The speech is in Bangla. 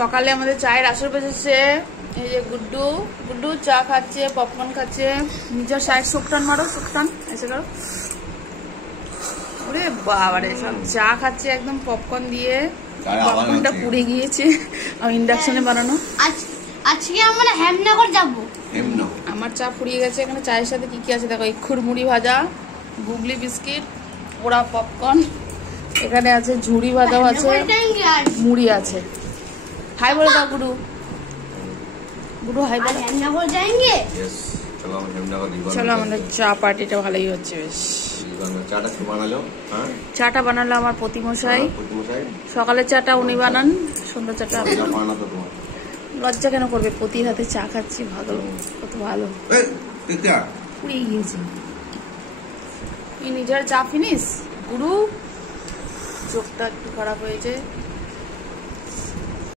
সকালে আমাদের চায়ের আসর বসেছে। এই যে গুড্ডু গুড্ডু চা খাচ্ছে, পপকর্ন খাচ্ছে। নিজের সাইড শোকটান মারো, শোকটান এসে করো। ওরে বাবারে, সব চা খাচ্ছে একদম পপকর্ন দিয়ে। পপকর্নটা পুড়ে গিয়েছে, আমি ইন্ডাকশনে বানানো। আজকে আমরা হেমনগর যাবো। আমার চা ফুরিয়ে গেছে। এখানে চায়ের সাথে কি কি আছে দেখো, খুরমুড়ি ভাজা, গুগলি বিস্কিট, পোড়া পপকর্ন, এখানে আছে ঝুড়ি ভাজাও আছে, মুড়ি আছে। হাই বলে দাও গুডু, গুডু হাই বলে। হেমনগর যাएंगे। চলো, আমাদের চা পার্টিটা ভালোই হচ্ছে বেশ। চাটা বানালো আমার প্রতিমশাই। সকালের চাটা উনি বানান, সন্ধ্যা চাটা লজ্জা কেন করবে, পতির হাতে চা খাচ্ছি, ভালো, কত ভালো। পুড়িয়ে গিয়েছে নিজের চা ফিনিস। গুরু চোখটা একটু খারাপ হয়েছে,